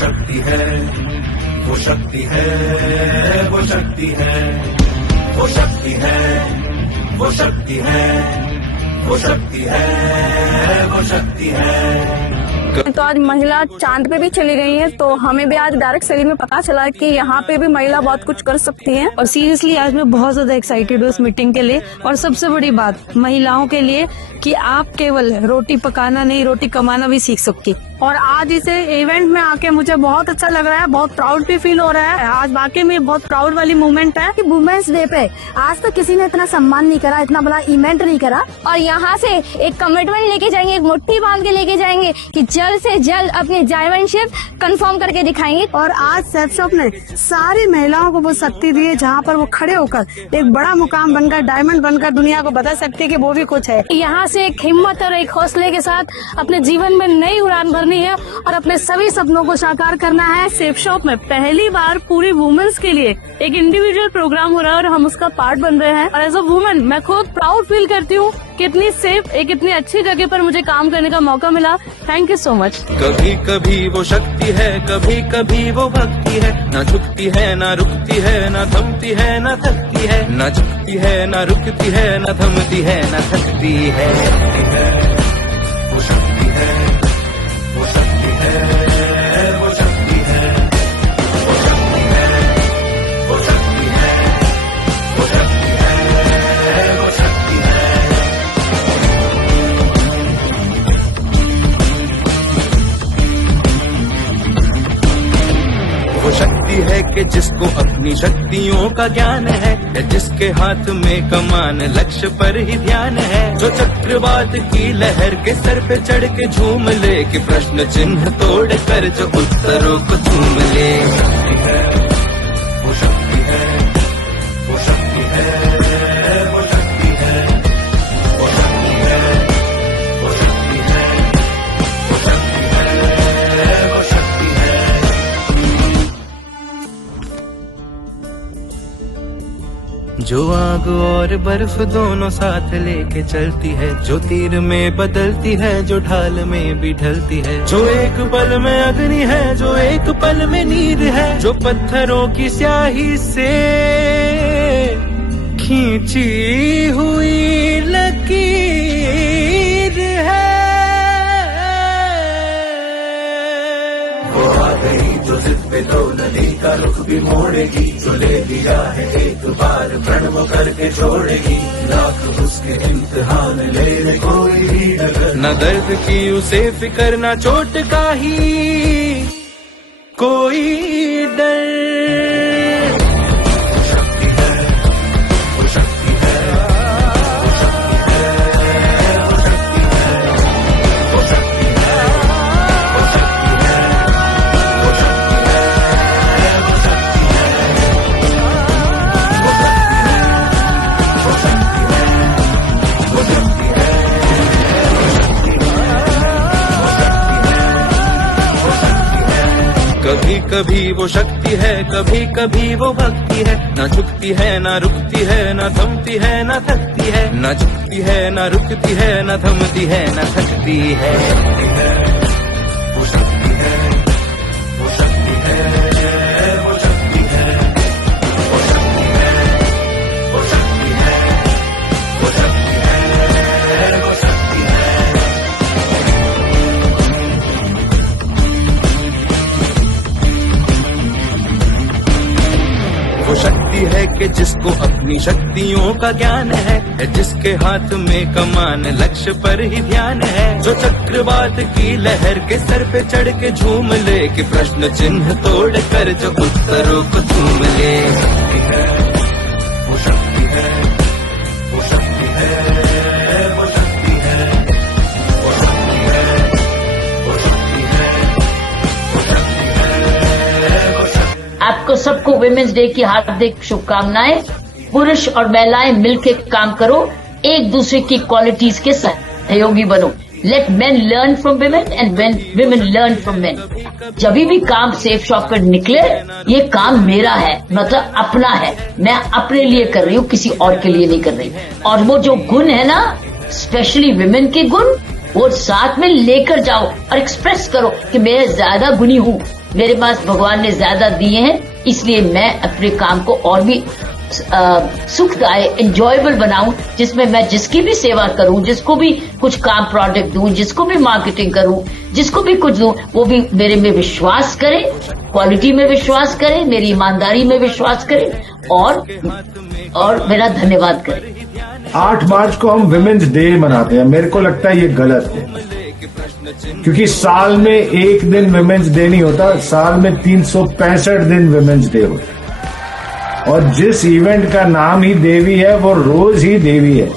शक्ति है, वो शक्ति है, वो शक्ति है, वो शक्ति है, वो शक्ति है, वो शक्ति है, वो शक्ति है। तो आज महिला चांद पे भी चली गई है, तो हमें भी आज डायरेक्ट सेलिंग में पता चला कि यहाँ पे भी महिला बहुत कुछ कर सकती हैं। और सीरियसली आज मैं बहुत ज्यादा एक्साइटेड हूँ इस मीटिंग के लिए। और सबसे बड़ी बात महिलाओं के लिए कि आप केवल रोटी पकाना नहीं, रोटी कमाना भी सीख सकती। और आज इसे इवेंट में आके मुझे बहुत अच्छा लग रहा है, बहुत प्राउड भी फील हो रहा है। आज वाकई में बहुत प्राउड वाली मोमेंट है कि वुमेन्स डे पे आज तक किसी ने इतना सम्मान नहीं करा, इतना बड़ा इवेंट नहीं करा। और यहाँ से एक कमिटमेंट लेके जाएंगे, एक मुट्ठी बांध के लेके जाएंगे कि जल्द से जल्द अपने चैंपियनशिप कंफर्म करके दिखाएंगे। और आज सेफ शॉप ने सारी महिलाओं को वो शक्ति दी है जहाँ पर वो खड़े होकर एक बड़ा मुकाम बनकर, डायमंड बनकर दुनिया को बता सकती है कि वो भी कुछ है। यहाँ से एक हिम्मत और एक हौसले के साथ अपने जीवन में नई उड़ान भरनी है और अपने सभी सपनों को साकार करना है। सेफ शॉप में पहली बार पूरी वुमेन्स के लिए एक इंडिविजुअल प्रोग्राम हो रहा है और हम उसका पार्ट बन रहे हैं। और एज अ वुमेन मैं खुद प्राउड फील करती हूँ कि इतनी सेफ, एक इतनी अच्छी जगह पर मुझे काम करने का मौका मिला। Thank you so much. कभी कभी वो शक्ति है, कभी कभी वो भक्ति है, न झुकती है न रुकती है, न थमती है न थकती है, न झुकती है न रुकती है, न थमती है न थकती है। वो शक्ति है, वो शक्ति है, वो शक्ति है, वो शक्ति है, वो शक्ति है, वो शक्ति है, वो शक्ति है। वो शक्ति है कि जिसको अपनी शक्तियों का ज्ञान है, जिसके हाथ में कमान लक्ष्य पर ही ध्यान है, जो चक्रवात की लहर के सर पे चढ़ के झूम ले, कि प्रश्न चिन्ह तोड़ कर जो उत्तरों को चूम ले। वो शक्ति है, वो शक्ति है, वो शक्ति है, वो शक्ति है, वो शक्ति है, वो शक्ति है, वो शक्ति है। जो आग और बर्फ दोनों साथ लेके चलती है, जो तीर में बदलती है, जो ढाल में भी ढलती है, जो एक पल में अग्नि है, जो एक पल में नीर है, जो पत्थरों की स्याही से खींची हुई लकीर है। वो आ गई जो जिद पे तो नदी का रुख भी मोड़ेगी, जो ले लिया है एक बार प्रण वो करके छोड़ेगी, लाख उसके इम्तिहान ले ले कोई भी डगर, न दर्द की उसे फिकर, न चोट का ही कोई डर। वो शक्ति है, वो शक्ति है, वो शक्ति है, वो शक्ति है, वो शक्ति है, वो शक्ति है, वो शक्ति है, वो शक्ति कभी कभी वो शक्ति है, कभी कभी वो भक्ति है, न झुकती है न रुकती है, न थमती है न थकती है, न झुकती है न रुकती है, न थमती है न थकती है। वो शक्ति है, वो शक्ति है, वो शक्ति है, वो शक्ति है, वो शक्ति है, वो शक्ति है, वो शक्ति है। वो शक्ति है कि जिसको अपनी शक्तियों का ज्ञान है, जिसके हाथ में कमान लक्ष्य पर ही ध्यान है, जो चक्रवात की लहर के सर पे चढ़ के झूम ले, कि प्रश्न चिन्ह तोड़ कर जो उत्तरों को चूम ले। वो शक्ति है, वो शक्ति है, वो शक्ति है, वो शक्ति है, वो शक्ति है, वो शक्ति है, वो शक्ति। आपको सबको वुमेन्स डे की हार्दिक शुभकामनाएं। पुरुष और महिलाएं मिलकर काम करो, एक दूसरे की क्वालिटीज के सहयोगी बनो। Let men learn from women and women learn from men. जब भी काम सेफ शॉप पर निकले, ये काम मेरा है, मतलब अपना है, मैं अपने लिए कर रही हूँ, किसी और के लिए नहीं कर रही। और वो जो गुण है ना, स्पेशली विमेन के गुण, वो साथ में लेकर जाओ और एक्सप्रेस करो कि मैं ज्यादा गुणी हूँ, मेरे पास भगवान ने ज्यादा दिए हैं, इसलिए मैं अपने काम को और भी सुखदायक एंजॉयबल बनाऊं, जिसमें मैं जिसकी भी सेवा करूं, जिसको भी कुछ काम प्रोडक्ट दूं, जिसको भी मार्केटिंग करूं, जिसको भी कुछ दूं, वो भी मेरे में विश्वास करे, क्वालिटी में विश्वास करे, मेरी ईमानदारी में विश्वास करे और मेरा धन्यवाद करे। 8 मार्च को हम विमेन्स डे मनाते हैं, मेरे को लगता है ये गलत है, क्योंकि साल में एक दिन विमेन्स डे नहीं होता, साल में 365 दिन विमेन्स डे होता है। और जिस इवेंट का नाम ही देवी है वो रोज ही देवी है,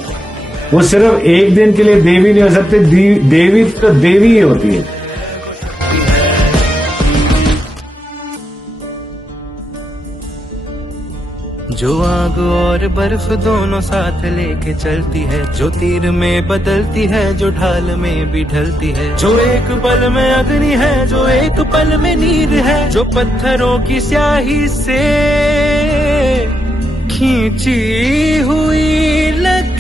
वो सिर्फ एक दिन के लिए देवी नहीं हो सकती, देवी तो देवी ही होती है। जो आग और बर्फ दोनों साथ लेके चलती है, जो तीर में बदलती है, जो ढाल में भी ढलती है, जो एक पल में अग्नि है, जो एक पल में नीर है, जो पत्थरों की स्याही से खींची हुई